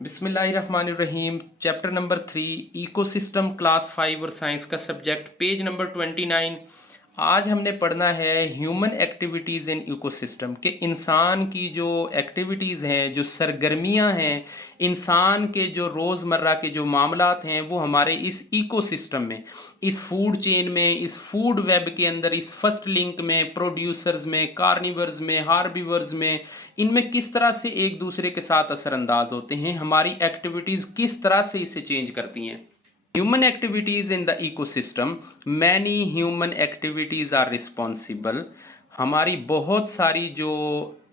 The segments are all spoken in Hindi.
बिस्मिल्लाहिर्रहमानिर्रहीम। चैप्टर नंबर 3 इकोसिस्टम, क्लास 5 और साइंस का सब्जेक्ट, पेज नंबर 29। आज हमने पढ़ना है ह्यूमन एक्टिविटीज़ इन इकोसिस्टम के इंसान की जो एक्टिविटीज़ हैं, जो सरगर्मियां हैं, इंसान के जो रोज़मर्रा के जो मामलात हैं वो हमारे इस इकोसिस्टम में, इस फूड चेन में, इस फूड वेब के अंदर, इस फर्स्ट लिंक में, प्रोड्यूसर्स में, कार्निवर्स में, हार्बिवर्स में, इनमें किस तरह से एक दूसरे के साथ असरअंदाज होते हैं, हमारी एक्टिविटीज किस तरह से इसे चेंज करती हैं। Human activities in the ecosystem, many human activities are responsible. हमारी बहुत सारी जो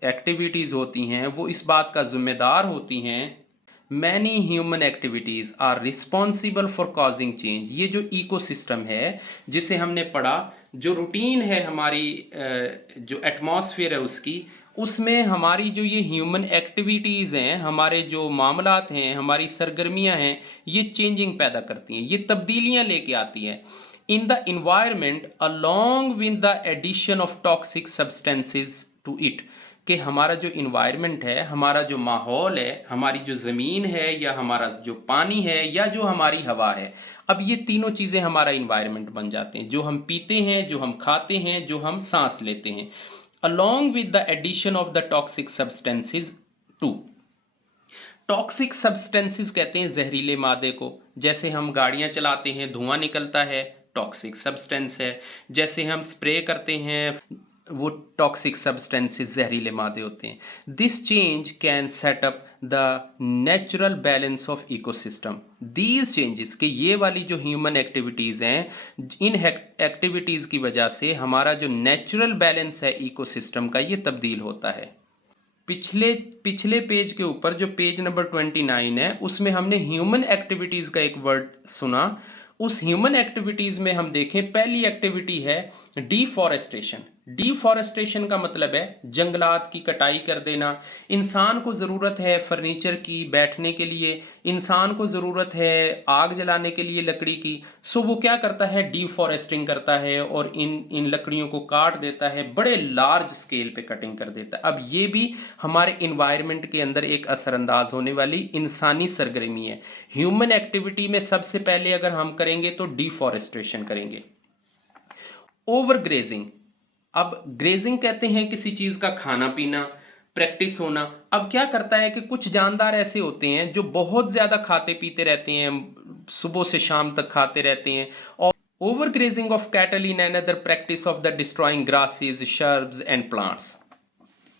एक्टिविटीज होती हैं वो इस बात का जिम्मेदार होती हैं। Many human activities are responsible for causing change. ये जो इकोसिस्टम है जिसे हमने पढ़ा, जो रूटीन है हमारी, जो एटमॉस्फेयर है उसकी, उसमें हमारी जो ये ह्यूमन एक्टिविटीज़ हैं, हमारे जो मामलात हैं, हमारी सरगर्मियां हैं, ये चेंजिंग पैदा करती हैं, ये तब्दीलियां लेके आती हैं in the environment along with the addition of toxic substances to it. कि हमारा जो इन्वायरमेंट है, हमारा जो माहौल है, हमारी जो ज़मीन है, या हमारा जो पानी है, या जो हमारी हवा है, अब ये तीनों चीज़ें हमारा इन्वायरमेंट बन जाते हैं। जो हम पीते हैं, जो हम खाते हैं, जो हम सांस लेते हैं, along with the addition of the toxic substances too। Toxic substances कहते हैं जहरीले मादे को। जैसे हम गाड़ियां चलाते हैं, धुआं निकलता है, टॉक्सिक सब्सटेंस है। जैसे हम स्प्रे करते हैं, वो टॉक्सिक सब्सटेंसेस जहरीले मादे होते हैं। This change can set up the natural balance of ecosystem. These changes, कि ये वाली जो ह्यूमन एक्टिविटीज़ हैं, इन एक्टिविटीज़ की वजह से हमारा जो नेचुरल बैलेंस है इकोसिस्टम का, ये तब्दील होता है। पिछले पिछले पेज के ऊपर जो पेज नंबर 29 है, उसमें हमने ह्यूमन एक्टिविटीज का एक वर्ड सुना। उस ह्यूमन एक्टिविटीज में हम देखें, पहली एक्टिविटी है डिफॉरेस्टेशन। डिफॉरेस्टेशन का मतलब है जंगलात की कटाई कर देना। इंसान को ज़रूरत है फर्नीचर की, बैठने के लिए, इंसान को ज़रूरत है आग जलाने के लिए लकड़ी की। सो वो क्या करता है, डिफॉरेस्टिंग करता है और इन इन लकड़ियों को काट देता है, बड़े लार्ज स्केल पे कटिंग कर देता है। अब ये भी हमारे इन्वायरमेंट के अंदर एक असरअंदाज होने वाली इंसानी सरगर्मी है। ह्यूमन एक्टिविटी में सबसे पहले अगर हम करेंगे तो डिफॉरेस्टेशन करेंगे। ओवर ग्रेजिंग, अब ग्रेजिंग कहते हैं किसी चीज का खाना पीना, प्रैक्टिस होना। अब क्या करता है कि कुछ जानदार ऐसे होते हैं जो बहुत ज्यादा खाते पीते रहते हैं, सुबह से शाम तक खाते रहते हैं। और over grazing of cattle in another practice of the destroying grasses, shrubs and plants.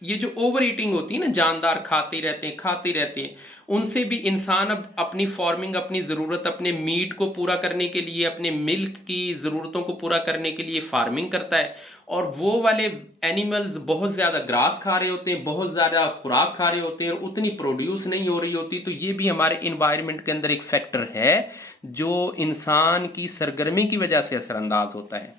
ये जो ओवर ईटिंग होती है ना, जानदार खाते रहते हैं खाते रहते हैं, उनसे भी इंसान अब अपनी फार्मिंग, अपनी ज़रूरत, अपने मीट को पूरा करने के लिए, अपने मिल्क की ज़रूरतों को पूरा करने के लिए फार्मिंग करता है। और वो वाले एनिमल्स बहुत ज़्यादा ग्रास खा रहे होते हैं, बहुत ज़्यादा खुराक खा रहे होते हैं, और उतनी प्रोड्यूस नहीं हो रही होती। तो ये भी हमारे इन्वायरमेंट के अंदर एक फैक्टर है जो इंसान की सरगर्मी की वजह से असरअंदाज होता है।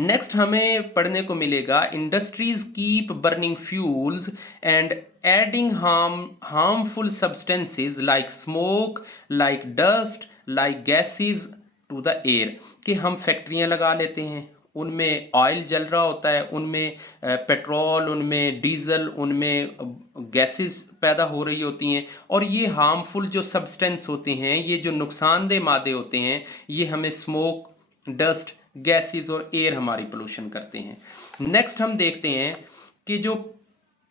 नेक्स्ट हमें पढ़ने को मिलेगा, industries keep burning fuels and adding harmful substances like smoke, like dust, like gases to the air. कि हम फैक्ट्रियां लगा लेते हैं, उनमें ऑयल जल रहा होता है, उनमें पेट्रोल, उनमें डीजल, उनमें गैसेस पैदा हो रही होती हैं, और ये हार्मफुल जो सब्सटेंस होते हैं, ये जो नुकसानदेह मादे होते हैं, ये हमें स्मोक, डस्ट, गैसेस और एयर हमारी पोल्यूशन करते हैं। नेक्स्ट हम देखते हैं कि जो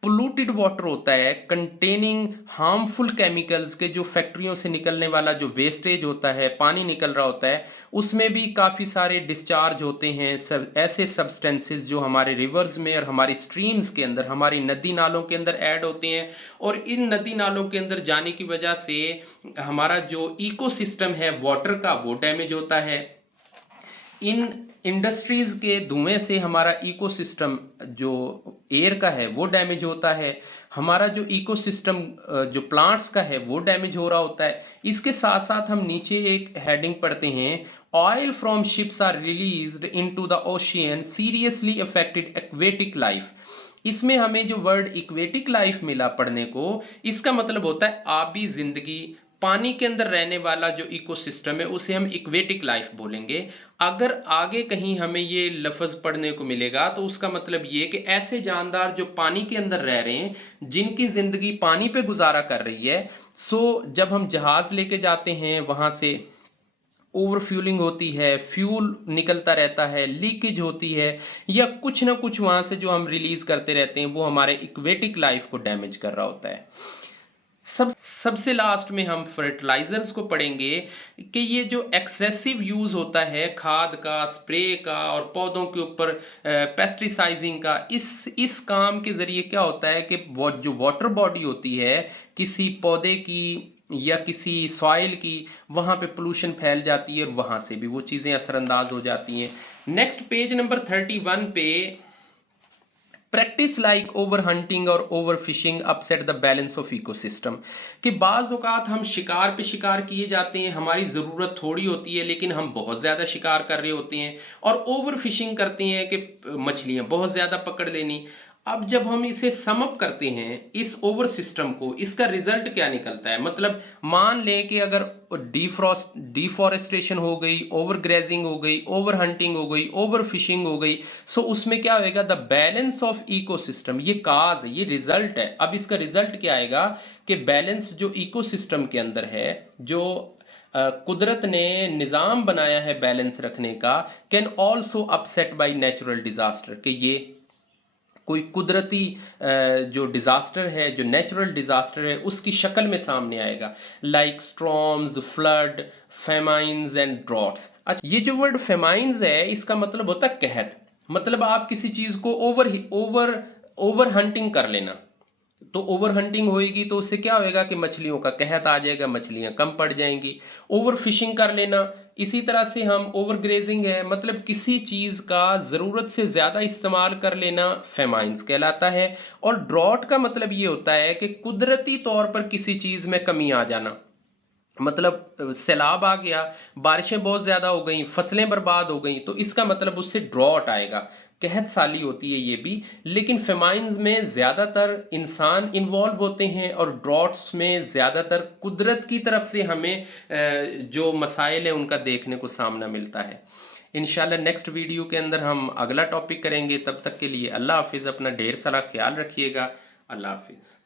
पोल्यूटेड वाटर होता है कंटेनिंग हार्मफुल केमिकल्स, के जो फैक्ट्रियों से निकलने वाला जो वेस्टेज होता है, पानी निकल रहा होता है, उसमें भी काफ़ी सारे डिस्चार्ज होते हैं, ऐसे सब्सटेंसेस जो हमारे रिवर्स में और हमारी स्ट्रीम्स के अंदर, हमारी नदी नालों के अंदर ऐड होते हैं। और इन नदी नालों के अंदर जाने की वजह से हमारा जो इकोसिस्टम है वाटर का, वो डैमेज होता है। इन इंडस्ट्रीज के धुएं से हमारा इकोसिस्टम जो एयर का है वो डैमेज होता है। हमारा जो इकोसिस्टम जो प्लांट्स का है वो डैमेज हो रहा होता है। इसके साथ साथ हम नीचे एक हेडिंग पढ़ते हैं, oil from ships are released into the ocean seriously affected aquatic life. इसमें हमें जो वर्ड इक्वेटिक लाइफ मिला पढ़ने को, इसका मतलब होता है आबी जिंदगी, पानी के अंदर रहने वाला जो इकोसिस्टम है उसे हम इक्वेटिक लाइफ बोलेंगे। अगर आगे कहीं हमें ये लफ्ज़ पढ़ने को मिलेगा तो उसका मतलब ये कि ऐसे जानदार जो पानी के अंदर रह रहे हैं, जिनकी ज़िंदगी पानी पे गुजारा कर रही है, सो जब हम जहाज़ लेके जाते हैं वहाँ से ओवर फ्यूलिंग होती है, फ्यूल निकलता रहता है, लीकेज होती है, या कुछ ना कुछ वहाँ से जो हम रिलीज़ करते रहते हैं वो हमारे इक्वेटिक लाइफ को डैमेज कर रहा होता है। सबसे लास्ट में हम फर्टिलाइजर्स को पढ़ेंगे कि ये जो एक्सेसिव यूज होता है खाद का, स्प्रे का और पौधों के ऊपर पेस्टिसाइजिंग का, इस काम के जरिए क्या होता है कि वो जो वाटर बॉडी होती है किसी पौधे की या किसी सॉइल की, वहां पे पोल्यूशन फैल जाती है और वहां से भी वो चीजें असरअंदाज हो जाती हैं। नेक्स्ट पेज नंबर 31 पे, प्रैक्टिस लाइक ओवर हंटिंग और over fishing upset the balance of ecosystem, कि बाज़ औक़ात हम शिकार पे शिकार किए जाते हैं, हमारी ज़रूरत थोड़ी होती है लेकिन हम बहुत ज़्यादा शिकार कर रहे होते हैं, और ओवर फिशिंग करते हैं कि मछलियाँ बहुत ज़्यादा पकड़ लेनी। अब जब हम इसे सम अप करते हैं इस ओवर सिस्टम को, इसका रिजल्ट क्या निकलता है? मतलब मान लें कि अगर डिफॉरेस्टेशन हो गई, ओवर ग्रेजिंग हो गई, ओवर हंटिंग हो गई, ओवर फिशिंग हो गई, सो उसमें क्या होएगा? द बैलेंस ऑफ इकोसिस्टम, ये काज है, ये रिजल्ट है। अब इसका रिजल्ट क्या आएगा कि बैलेंस जो इकोसिस्टम के अंदर है, जो कुदरत ने निज़ाम बनाया है बैलेंस रखने का, can also upset by natural disaster, कि ये कोई कुदरती जो डिज़ास्टर है, जो नेचुरल डिज़ास्टर है, उसकी शक्ल में सामने आएगा, like storms, flood, famines and droughts. अच्छा, ये जो वर्ड फेमाइंस है इसका मतलब होता है कहत, मतलब आप किसी चीज़ को ओवर ओवर हंटिंग कर लेना। तो ओवर हंटिंग होएगी तो उससे क्या होएगा कि मछलियों का कहत आ जाएगा, मछलियां कम पड़ जाएंगी। ओवर फिशिंग कर लेना, इसी तरह से हम ओवर ग्रेजिंग है, मतलब किसी चीज का जरूरत से ज्यादा इस्तेमाल कर लेना, फेमाइंस कहलाता है। और ड्रॉट का मतलब ये होता है कि कुदरती तौर पर किसी चीज में कमी आ जाना, मतलब सैलाब आ गया, बारिशें बहुत ज्यादा हो गई, फसलें बर्बाद हो गई, तो इसका मतलब उससे ड्रॉट आएगा, कहत साली होती है ये भी। लेकिन फेमाइंस में ज्यादातर इंसान इन्वॉल्व होते हैं और ड्रॉट्स में ज्यादातर कुदरत की तरफ से हमें जो मसाइल है उनका देखने को सामना मिलता है। इंशाल्लाह नेक्स्ट वीडियो के अंदर हम अगला टॉपिक करेंगे। तब तक के लिए अल्लाह हाफिज़, अपना ढेर सारा ख्याल रखिएगा। अल्लाह हाफिज़।